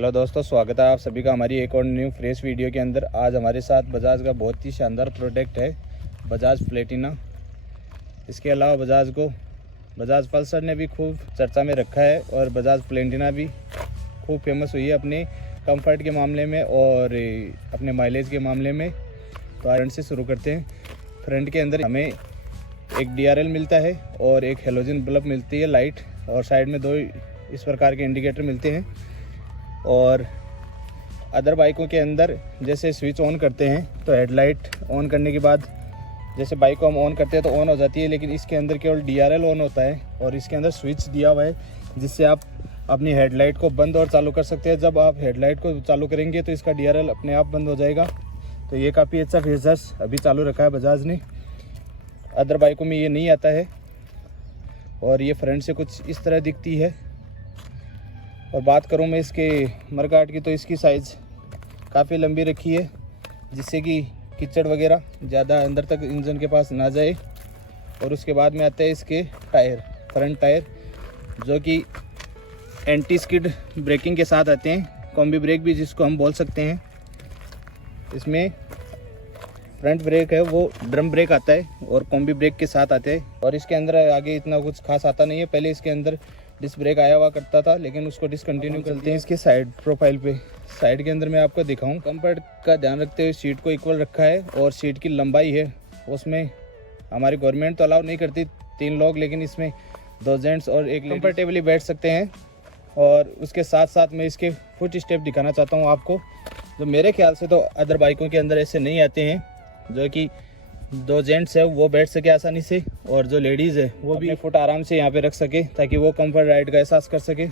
Hello दोस्तों, स्वागत है आप सभी का हमारी एक और न्यू फ्रेश वीडियो के अंदर। आज हमारे साथ बजाज का बहुत ही शानदार प्रोडक्ट है, बजाज प्लेटिना। इसके अलावा बजाज पल्सर ने भी खूब चर्चा में रखा है और बजाज प्लेटिना भी खूब फेमस हुई है अपने कंफर्ट के मामले में और अपने माइलेज के मामले में। तो फ्रंट से शुरू करते हैं। फ्रंट के अंदर हमें एक DRL मिलता है और एक हेलोजन बल्ब मिलती है लाइट, और साइड में दो इस प्रकार के इंडिकेटर मिलते हैं। और अदर बाइकों के अंदर जैसे स्विच ऑन करते हैं तो हेडलाइट ऑन करने के बाद जैसे बाइक को हम ऑन करते हैं तो ऑन हो जाती है, लेकिन इसके अंदर केवल DRL ऑन होता है और इसके अंदर स्विच दिया हुआ है जिससे आप अपनी हेडलाइट को बंद और चालू कर सकते हैं। जब आप हेडलाइट को चालू करेंगे तो इसका DRL अपने आप बंद हो जाएगा। तो ये काफ़ी अच्छा फीचर्स अभी चालू रखा है बजाज ने, अदर बाइकों में ये नहीं आता है। और ये फ्रंट से कुछ इस तरह दिखती है। और बात करूं मैं इसके मरगाट की, तो इसकी साइज़ काफ़ी लंबी रखी है जिससे कि कीचड़ वगैरह ज़्यादा अंदर तक इंजन के पास ना जाए। और उसके बाद में आते हैं इसके टायर, फ्रंट टायर जो कि एंटी स्किड ब्रेकिंग के साथ आते हैं, कॉम्बी ब्रेक भी जिसको हम बोल सकते हैं। इसमें फ्रंट ब्रेक है वो ड्रम ब्रेक आता है और कॉम्बी ब्रेक के साथ आते हैं। और इसके अंदर आगे इतना कुछ खास आता नहीं है। पहले इसके अंदर डिस्क ब्रेक आया हुआ करता था लेकिन उसको डिसकंटिन्यू करते हैं। इसके साइड प्रोफाइल पे साइड के अंदर मैं आपको दिखाऊं, कंफर्ट का ध्यान रखते हुए सीट को इक्वल रखा है और सीट की लंबाई है उसमें हमारी गवर्नमेंट तो अलाउ नहीं करती 3 लोग, लेकिन इसमें 2 जेंट्स और एक कंफर्टेबली बैठ सकते हैं। और उसके साथ साथ मैं इसके फुट स्टेप दिखाना चाहता हूँ आपको, जो मेरे ख्याल से तो अदर बाइकों के अंदर ऐसे नहीं आते हैं, जो कि 2 जेंट्स है वो बैठ सके आसानी से और जो लेडीज़ है वो भी फुट आराम से यहाँ पे रख सके ताकि वो कंफर्ट राइड का एहसास कर सके।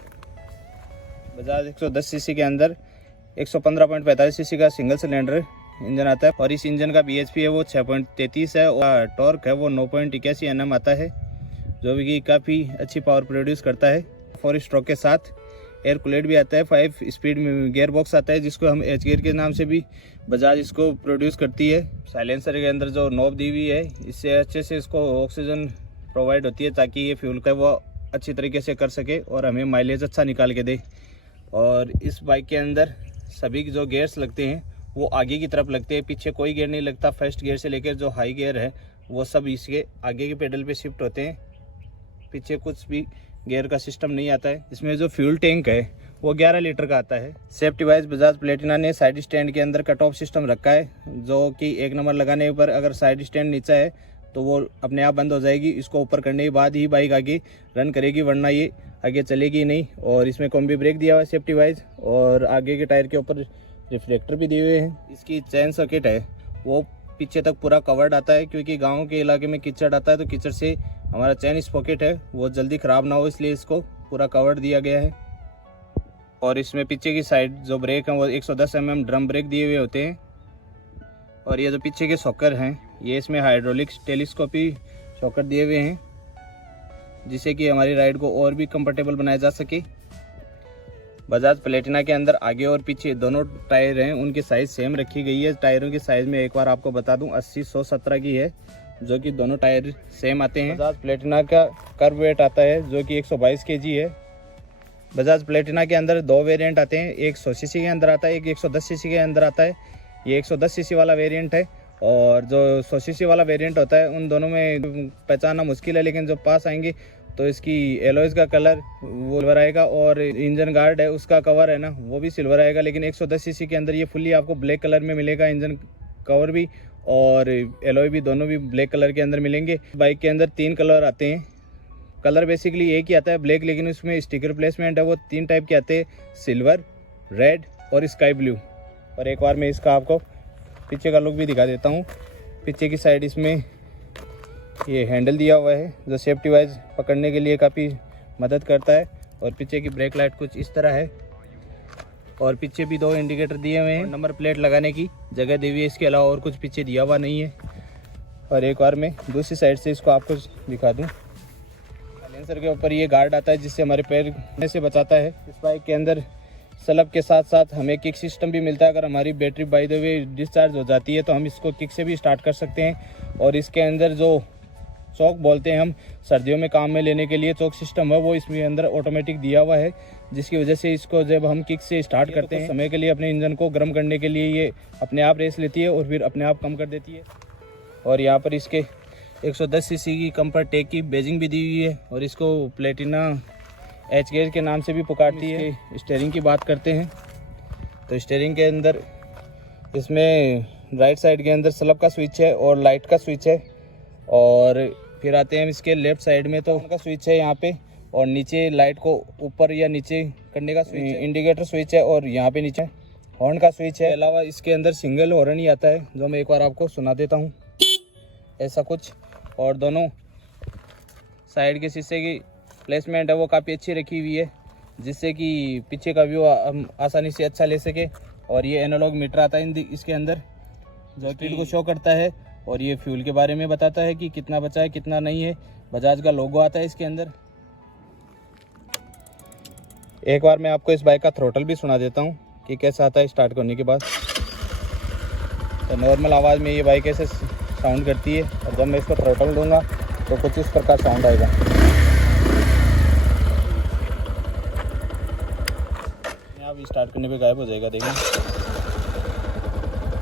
बजाज 110 सीसी के अंदर 115.45 सीसी का सिंगल सिलेंडर इंजन आता है और इस इंजन का BHP है वो 6.33 है और टॉर्क है वो 9.81 Nm आता है, जो भी काफ़ी अच्छी पावर प्रोड्यूस करता है। 4 स्ट्रोक के साथ एयर कूलेट भी आता है। 5 स्पीड में गियर बॉक्स आता है जिसको हम एच गियर के नाम से भी बजाज इसको प्रोड्यूस करती है। साइलेंसर के अंदर जो नॉब दी हुई है इससे अच्छे से इसको ऑक्सीजन प्रोवाइड होती है ताकि ये फ्यूल का वो अच्छी तरीके से कर सके और हमें माइलेज अच्छा निकाल के दे। और इस बाइक के अंदर सभी जो गियर्स लगते हैं वो आगे की तरफ लगते हैं, पीछे कोई गियर नहीं लगता। फर्स्ट गियर से लेकर जो हाई गियर है वो सब इसके आगे के पेडल पे शिफ्ट होते हैं, पीछे कुछ भी गियर का सिस्टम नहीं आता है। इसमें जो फ्यूल टैंक है वो 11 लीटर का आता है। सेफ्टी वाइज बजाज प्लेटिना ने साइड स्टैंड के अंदर कट ऑफ सिस्टम रखा है, जो कि 1 नंबर लगाने पर अगर साइड स्टैंड नीचा है तो वो अपने आप बंद हो जाएगी। इसको ऊपर करने के बाद ही बाइक आगे रन करेगी, वरना ये आगे चलेगी नहीं। और इसमें कॉम्बी ब्रेक दिया हुआ है सेफ्टी वाइज और आगे के टायर के ऊपर रिफ्लेक्टर भी दिए हुए हैं। इसकी चैन सॉकेट है वो पीछे तक पूरा कवर्ड आता है, क्योंकि गाँव के इलाके में कीचड़ आता है तो कीचड़ से हमारा चैन स्पॉकेट है वो जल्दी ख़राब ना हो, इसलिए इसको पूरा कवर्ड दिया गया है। और इसमें पीछे की साइड जो ब्रेक हैं वो 110 mm ड्रम ब्रेक दिए हुए होते हैं। और ये जो पीछे के शॉकर हैं ये इसमें हाइड्रोलिक टेलीस्कोपी शॉकर दिए हुए हैं जिससे कि हमारी राइड को और भी कंफर्टेबल बनाया जा सके। बजाज प्लेटिना के अंदर आगे और पीछे दोनों टायर हैं, उनकी साइज़ सेम रखी गई है। टायरों की साइज़ में एक बार आपको बता दूं 80-117 की है, जो कि दोनों टायर सेम आते हैं। बजाज प्लेटिना का कर्व वेट आता है जो कि 122 kg है। बजाज प्लेटिना के अंदर 2 वेरिएंट आते हैं, एक 100 सीसी के अंदर आता है, एक 110 सीसी के अंदर आता है। ये 110 सीसी वाला वेरिएंट है और जो 100 सीसी वाला वेरिएंट होता है उन दोनों में पहचानना मुश्किल है, लेकिन जब पास आएंगे तो इसकी एलॉयज़ का कलर वो सिल्वर आएगा और इंजन गार्ड है उसका कवर है ना वो भी सिल्वर आएगा। लेकिन 110 सीसी के अंदर ये फुल्ली आपको ब्लैक कलर में मिलेगा, इंजन कवर भी और एलॉय भी दोनों भी ब्लैक कलर के अंदर मिलेंगे। बाइक के अंदर 3 कलर आते हैं। कलर बेसिकली एक ही आता है ब्लैक, लेकिन उसमें स्टिकर प्लेसमेंट है वो 3 टाइप के आते हैं, सिल्वर, रेड और स्काई ब्लू। और एक बार मैं इसका आपको पीछे का लुक भी दिखा देता हूँ। पीछे की साइड इसमें ये हैंडल दिया हुआ है जो सेफ्टी वाइज पकड़ने के लिए काफ़ी मदद करता है। और पीछे की ब्रेक लाइट कुछ इस तरह है और पीछे भी 2 इंडिकेटर दिए हुए हैं, नंबर प्लेट लगाने की जगह दी हुई है। इसके अलावा और कुछ पीछे दिया हुआ नहीं है। और एक बार मैं दूसरी साइड से इसको आपको दिखा दूँ। साइलेंसर के ऊपर ये गार्ड आता है जिससे हमारे पैर से बचाता है। इस बाइक के अंदर स्लब के साथ साथ हमें किक सिस्टम भी मिलता है। अगर हमारी battery by the way discharge हो जाती है तो हम इसको किक से भी स्टार्ट कर सकते हैं। और इसके अंदर जो चौक बोलते हैं हम सर्दियों में काम में लेने के लिए चौक सिस्टम है वो इसमें अंदर ऑटोमेटिक दिया हुआ है जिसकी वजह से इसको जब हम किक से स्टार्ट करते हैं समय के लिए अपने इंजन को गर्म करने के लिए ये अपने आप रेस लेती है और फिर अपने आप कम कर देती है। और यहाँ पर इसके 110 सीसी की कंफर्ट टेक की बेजिंग भी दी हुई है और इसको प्लेटिना एच गेयर के नाम से भी पुकारती है। स्टीयरिंग की बात करते हैं तो स्टीयरिंग के अंदर इसमें राइट साइड के अंदर स्लब का स्विच है और लाइट का स्विच है। और फिर आते हैं इसके लेफ्ट साइड में तो उनका स्विच है यहाँ पे, और नीचे लाइट को ऊपर या नीचे करने का स्विच है, इंडिकेटर स्विच है, और यहाँ पे नीचे हॉर्न का स्विच है। अलावा इसके अंदर सिंगल हॉर्न ही आता है जो मैं एक बार आपको सुना देता हूँ, ऐसा कुछ। और दोनों साइड के शीशे की प्लेसमेंट है वो काफ़ी अच्छी रखी हुई है, जिससे कि पीछे का व्यू हम आसानी से अच्छा ले सके। और ये एनालॉग मीटर आता है इसके अंदर जो स्पीड को शो करता है, और ये फ्यूल के बारे में बताता है कि कितना बचा है कितना नहीं है। बजाज का लोगो आता है इसके अंदर। एक बार मैं आपको इस बाइक का थ्रोटल भी सुना देता हूँ कि कैसा आता है स्टार्ट करने के बाद। तो नॉर्मल आवाज़ में ये बाइक ऐसे साउंड करती है, और जब मैं इसको थ्रोटल दूंगा तो कुछ इस प्रकार साउंड आएगा। आप स्टार्ट करने पे गायब हो जाएगा, देखिए।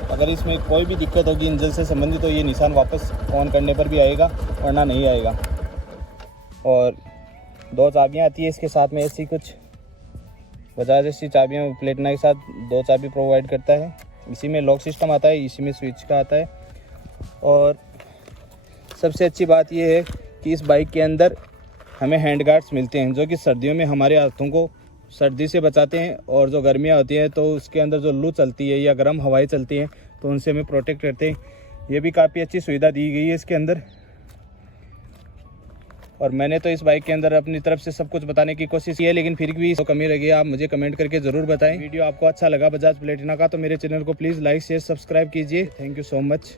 अगर इसमें कोई भी दिक्कत होगी इंजन से संबंधित तो ये निशान वापस ऑन करने पर भी आएगा, वरना नहीं आएगा। और 2 चाबियाँ आती है इसके साथ में, ऐसी कुछ बजाज ऐसी चाबियाँ प्लेटिना के साथ 2 चाबी प्रोवाइड करता है। इसी में लॉक सिस्टम आता है, इसी में स्विच का आता है। और सबसे अच्छी बात यह है कि इस बाइक के अंदर हमें हैंड गार्ड्स मिलते हैं, जो कि सर्दियों में हमारे हाथों को सर्दी से बचाते हैं, और जो गर्मियाँ होती हैं तो उसके अंदर जो लू चलती है या गर्म हवाएं चलती हैं तो उनसे हमें प्रोटेक्ट करते हैं। ये भी काफ़ी अच्छी सुविधा दी गई है इसके अंदर। और मैंने तो इस बाइक के अंदर अपनी तरफ से सब कुछ बताने की कोशिश की है, लेकिन फिर भी कमी लगी आप मुझे कमेंट करके ज़रूर बताएं। वीडियो आपको अच्छा लगा बजाज प्लेटिना का तो मेरे चैनल को प्लीज़ लाइक शेयर सब्सक्राइब कीजिए। Thank you so much.